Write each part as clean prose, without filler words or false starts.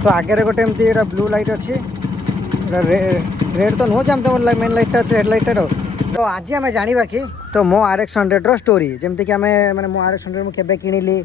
तो आगे गोटे एमती ब्लू लाइट अच्छी रेड तो नुह जमी तुम मेन लाइट अच्छे हेडलाइटर। तो आज आम जाना कि तो मो RX 100 स्टोरी जमीक आम मैंने मो RX 100 मुझे किणिली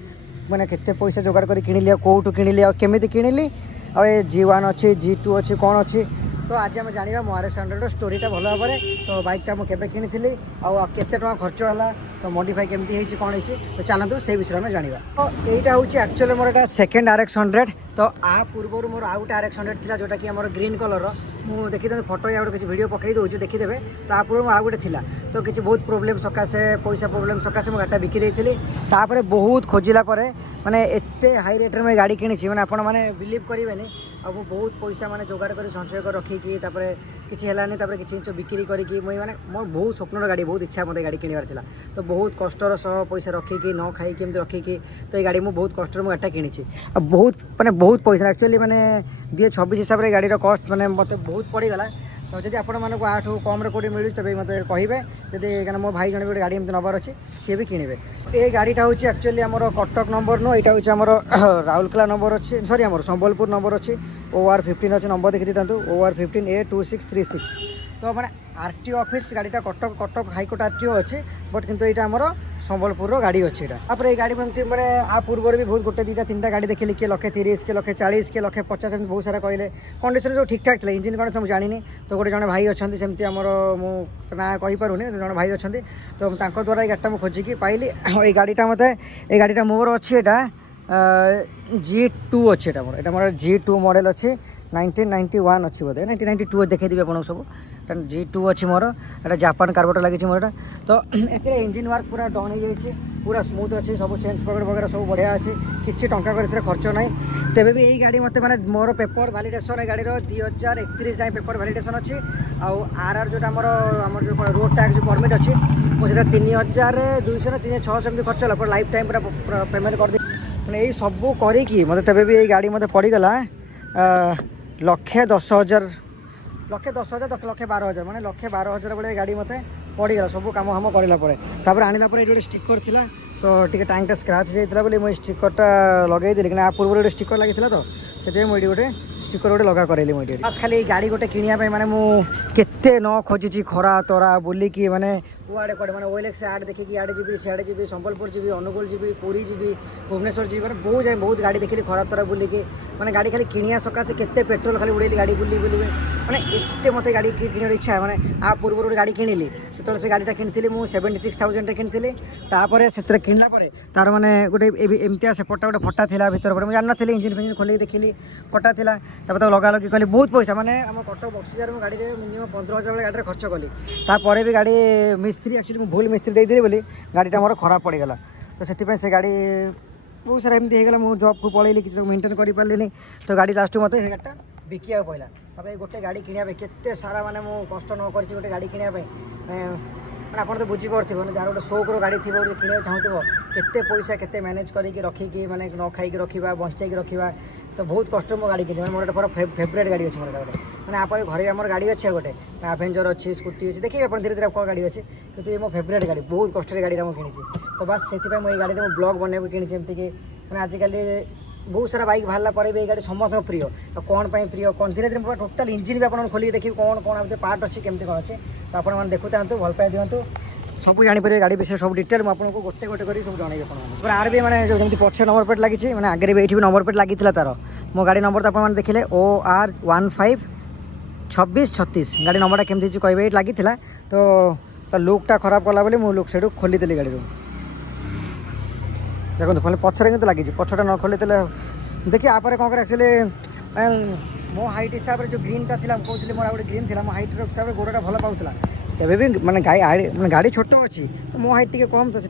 मैंने केते पैसा जोगाड़ कर किणिली कौटू किणिली आमि किणिली G1 अच्छी G2 अच्छी कौन अच्छी। तो आज आम जाना मो RX 100 स्टोरीटा भल भाव में। तो बाइकटा मुझे किणी केते टଙ୍କା खर्च है तो मॉडिफाई केमती कौन है तो चलतु से विषय में जाना। तो यहाँ हूँ एक्चुअली मोर एटा सेकेंड RX 100। तो आ पूर्व मोर आउ गोटे RX 100 था जोटा कि आम ग्रीन कलर मुझे देखी फोटो या किसी वीडियो पकई दूसरी देखीदे। तो आ पूर्व आउ गोटे था तो किसी बहुत प्रोब्लेम सकाशे पैसा प्रोब्लेम सकाशे मुझे गाड़ी बिकी देती बहुत खोजिला माने एते हाई रेट में गाड़ी किणी मैंने आपण मैंने बिलीव करेंगे आ बहुत पैसा माने जोगाड़ कर संचय कर रखिकी किसी है किसी जिन बिक्री करके मुझे माने मोर बहुत स्वप्नर गाड़ी बहुत इच्छा मत गाड़ी किणवार था। तो बहुत कष्टर सह पैसा रखिकी न खाई केमती रखिकी तो ये गाड़ी मुझे बहुत कष्ट मुझे गाड़ीटा किणी बहुत माने बहुत पैसा एक्चुअली मैंने 2026 हिसाब से गाड़ी कस्ट मैंने मत बहुत पड़गला। तो जब आपण मानक आठ कम कौटी मिलूँ तेज मत कहे जब मो भाई जन गोटे गाड़ी एमती नबार अच्छी सी भी किणवे। ये गाड़ीटा हूँ एक्चुअली आम कटक नंबर नुह यहाँ हूँ आम राउरकेला नंबर अच्छी सॉरी आम संबलपुर नंबर अच्छी OR15 अच्छे नंबर देखी था OR15 A2636। तो मैंने RTO ऑफिस गाड़ीटा कटक कटक हाईकोर्ट RTO अच्छे बट किंतु यहाँ आम संबलपुर गाड़ी अच्छी तापर ये गाड़ी एमती मैंने आ पूर्व भी बहुत गोटे दुटा तीन गाड़ी देखिली किए 130 के 140 के 150 एमती बहुत सारा कहले कंडीशन जो ठीक ठाक थी इंजिन कंडीशन मुझे जानी। तो गोटे जड़े भाई अच्छा सेमती आमर ना कहीपरूनी जड़े भाई अच्छा तो द्वारा ये गाड़ीटा मुझे खोजिकी पाइली। ये गाड़ीटा मत ये गाड़ीटा मोर अच्छी G2 अच्छी मोर मोर G2 मॉडल अच्छी 1991 अच्छी बोधे 1992 देखी आप सब G2 अच्छी मोर एटा जापान कार्बोरेटर लगी मोर। तो ए इंजिन वर्क पूरा डन हो जाए पूरा स्मूथ अच्छी सब चेंज पकेट वगैरह सब बढ़िया अच्छी किसी टंका खर्च ना। तेबे भी यही गाड़ी मत मैंने मोर पेपर भैलिडेसन गाड़ी 2031 जाए पेपर भैलिडेसन अच्छी आर जो जो रोड टैक्स जो परमिट अच्छी मुझे 3200 ना 3600 एमती खर्च है लाइफ टाइम पूरा पेमेंट कर मैंने यही सब करी मत तेबे भी यही गाड़ी मत पड़गला 1,10,000 1,10,000 1,12,000 मैंने 1,12,000 भाई गाड़ी मत पड़गला सब कम हम करापर आनला गोटे स्टिकर था तो टी टाइमटा स्क्राच जाता बोली मुझे स्टिकरटा लगेदी कि पूर्व गोटे स्टिकर लगी था तो से मुझे गोटे स्टिकर गोटे लगा करेली मुझे आज खाली गाड़ी गोटे किणा माने मुझे न खोजी खरा तरा बुलिकी माने कुआड़े कड़े मैंने OLX आड देखिए आड़े जी सियाड़े जी संबलपुर जी अनुगुल जी पुरी जी भुवनेश्वर जी मैंने बहुत गाड़ी देखिली खरा तरा बुलिकी मैंने गाड़ी खाली किणिया सकाशे केते पेट्रोल खाली उड़ेली गाड़ी बुली बुली मैंने एत मत गाड़ी किण इच्छा मैंने आ पूर्व गोटे गाड़ी किणिली से गाड़ीटा किणी मुझे 76,000 किणी तापर से किणला तार मैंने गोटे एमती सेपटा गोटे फटा था भर पर मुझे जानी इंजिन फिंजिन खोल देखिली फटा था तो लगा लगी कली बहुत पैसा मैंने आम कटक बक्सीजार गाड़ी में मिनिमम 15,000 गाड़ी खर्च कली तापर भी गाड़ी मिस्त्री एक्चुअली भूल मिस्त्री देदेली बोली गाड़ीटा मोर खराब पड़गला। तो से गाड़ी बहुत सारा एमती होगा मुझे जॉब को पलैली किसी मेंटेन कर पारे तो गाड़ी लास्ट मत गाड़ीटा बिका पड़ा तापर गोटे गाड़ी किणा केते सारा माने मु कष्ट न कर गोटे गाड़ी किणा मैंने आप तो बुझीपे मैंने जार गोटे शौकर गाड़ी थी गोटे किणा चाहूँ केते पैसा केते मैनेज करके रखिकी मैंने न खाई रखा बंचाई रखा तो बहुत कष्ट मो गाड़ी किणी मोर पूरा फेवरेट गाड़ी अच्छी मोर गोटे मैंने आप घर आम गाड़ी अच्छे गोटे एवेंजर अच्छी स्कूटी अच्छी देखिए आप धीरे धीरे कौन गाड़ी अच्छी कि ये मो फेवरेट गाड़ी बहुत कष्ट गाड़ी मुझे किणी तो बस से मुझे गाड़ी में ब्लॉग बनवाक किणी एमती मैंने आजिकल बहुत सारा बाइक बाहर पर भी गाड़ी समस्त प्रिय तो कौन पर प्रिय कौन धीरे धीरे पूरा टोटाल इंजिन भी आप खोलिक देखिए कौन कौन पार्ट अच्छी केमती कौन अच्छे तो आपने देखु था भल पाई दिंतु सब जापर गाड़ी विषय सब डिटेल मुझे गोटे गोटे कर सब जनइबी आप आर भी मैंने जो जमी पछे नंबर प्लेट लगी मैंने आगे भी ये नंबर प्लेट लगी तार मो गाड़ी नंबर तो आपने देखिले OR152636 गाड़ी नंबरटा केमती कहे लगी तो लुकटा खराब कला बोली मुझे लुक से खोलीदेली गाड़ी देखो खाली पछरे कि लगी पछटा न खोली देखिए आप कौन कर एक्चुअली मो हाइट हिसाब से जो ग्रीनटा था कहते मोर गोटे ग्रीन थी मो हाइट हिसाब से गोड़टा भल पाऊला तेरे भी मैंने गाड़ी छोट अच्छी तो मो हाइट टे कम तो से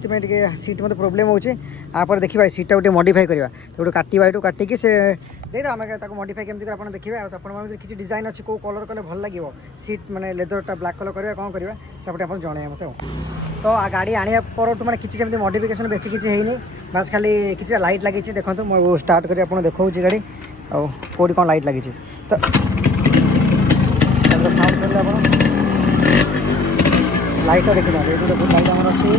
सीट मत प्रोब्लेम होपर देखा सीटा गोटे मॉडिफाई करवा तो गोटे काटा ये काटिकी से देखा आम मॉडिफाई केमती आप देखिए आप किसी डिजाइन अच्छी कौ कलर कले भल लगे सीट मैंने लेदरटा ब्लैक कलर करवा कौन करवा सब आप जन मत तो गाड़ी आने पर मैंने किसी सेमती मॉडिफिकेशन बेसी किसी है बस खाली किसी लाइट लगी देखो मुझे स्टार्ट कर देखा गाड़ी आउट कौन लाइट लगी तो लाइट देखी था ये गोटे लाइट आम अच्छी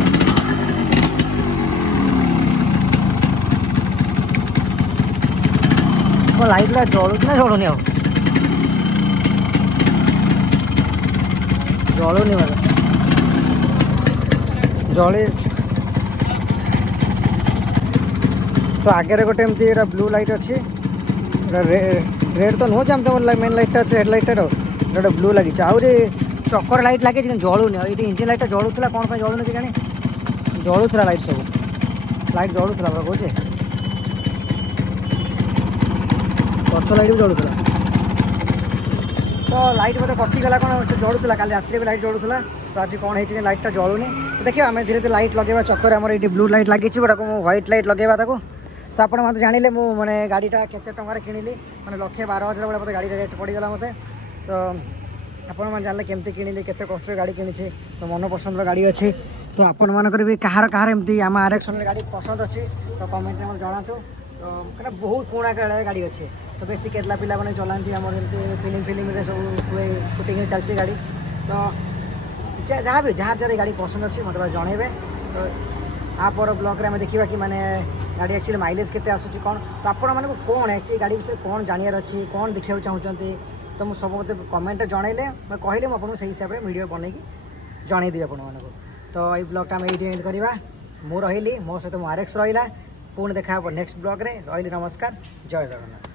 କ'ଣ ଲାଇଟ୍ ଗୁଡ଼ା ଜଳୁଛି ନା ଜଳୁନି ଆଉ ଜଳୁନି ମାନେ ଜଳି ତ ଆଗରେ ଗୋଟେ ଏମିତି ଏଇଟା ବ୍ଲୁ ଲାଇଟ୍ ଅଛି ଏଇଟା ରେଡ୍ ତ ନୁହଁ ଯେ ଆମ ତମ ମେନ୍ ଲାଇଟ୍ଟା ଅଛି ହେଡ଼୍ ଲାଇଟ୍ଟାର ଗୋଟେ ବ୍ଲୁ ଲାଗିଛି ଆହୁରି ଚକର ଲାଇଟ୍ ଲାଗିଛି କିନ୍ତୁ ଜଳୁନି ଆଉ ଏଇଠି ଇଞ୍ଜିନ୍ ଲାଇଟ୍ଟା ଜଳୁଥିଲା କ'ଣ ପାଇଁ ଜଳୁନି କେଜାଣି ଜଳୁଥିଲା ଲାଇଟ୍ ସବୁ ଲାଇଟ୍ ଜଳୁଥିଲା ପରା କହୁଛି ପଛ ଲାଇଟ୍ ବି ଜଳୁଥିଲା ତ ଲାଇଟ୍ ବୋଧେ କଟିଗଲା କ'ଣ ଜଳୁଥିଲା କାଲି ରାତିରେ ବି ଲାଇଟ୍ ଜଳୁଥିଲା ତ ଆଜି କ'ଣ ହେଇଛି କି ଲାଇଟ୍ଟା ଜଳୁନି ଦେଖିବା ଆମେ ଧୀରେ ଧୀରେ ଲାଇଟ୍ ଲଗେଇବା ଚକରେ ଆମର ଏଇଠି ବ୍ଲୁ ଲାଇଟ୍ ଲାଗିଛି ଗୋଟାକୁ ମୁଁ ହ୍ୱାଇଟ୍ ଲାଇଟ୍ ଲଗେଇବା ତାକୁ ତ ଆପଣ ମୋତେ ଜାଣିଲେ ମୁଁ ମାନେ ଗାଡ଼ିଟା କେତେ ଟଙ୍କାରେ କିଣିଲି ମାନେ 1,12,000 ଭଳିଆ ମୋତେ ଗାଡ଼ିର ରେଟ୍ ପଡ଼ିଗଲା ମୋତେ ତ ଆପଣମାନେ ଜାଣିଲେ କେମିତି କିଣିଲି କେତେ କଷ୍ଟରେ ଗାଡ଼ି କିଣିଛି ତ ମନ ପସନ୍ଦର ଗାଡ଼ି ଅଛି ତ ଆପଣମାନଙ୍କର ବି କାହାର ଏମିତି ଆମ RX-100 ଗାଡ଼ି ପସନ୍ଦ ଅଛି ତ କମେଣ୍ଟରେ ମୋତେ ଜଣାନ୍ତୁ ତ କାହିଁକିନା ବହୁତ ପୁରୁଣା କାଳିଆ ଗାଡ଼ି ଅଛି ତ ବେଶୀ କେରଲା ପିଲାମାନେ ଚଲାନ୍ତି ଆମର ଏମିତି ଫିଲ୍ମରେ ସବୁ ହୁଏ ସୁଟିଂରେ ଚାଲିଛି ଗାଡ଼ି ତ ଯାହା ବି ଯାହାର ଗାଡ଼ି ପସନ୍ଦ ଅଛି ମୋତେ ବାସ୍ ଜଣାଇବେ ତ ଆପର ବ୍ଲଗ୍ରେ ଆମେ ଦେଖିବା କି ମାନେ ଗାଡ଼ି ଆକ୍ଚୁଆଲି ମାଇଲେଜ୍ କେତେ ଆସୁଛି କ'ଣ ତ ଆପଣମାନଙ୍କୁ କ'ଣ କି ଗାଡ଼ି ବିଷୟରେ କ'ଣ ଜାଣିବାର ଅଛି କ'ଣ ଦେଖିବାକୁ ଚାହୁଁଛନ୍ତି ତ ମୁଁ ସବୁ ମୋତେ କମେଣ୍ଟରେ ଜଣାଇଲେ କହିଲେ ମୁଁ ଆପଣଙ୍କୁ ସେଇ ହିସାବରେ ଭିଡ଼ିଓ ବନେଇକି ଜଣାଇଦେବି ଆପଣମାନଙ୍କୁ ତ ଏଇ ବ୍ଲଗ୍ଟା ଆମେ ଏଇଠି ଏଣ୍ଡ କରିବା ମୁଁ ରହିଲି ମୋ ସହିତ ମୋ RX ରହିଲା ପୁଣି ଦେଖା ହେବ ନେକ୍ସଟ ବ୍ଲଗ୍ରେ ରହିଲି ନମସ୍କାର ଜୟ ଜଗନ୍ନାଥ।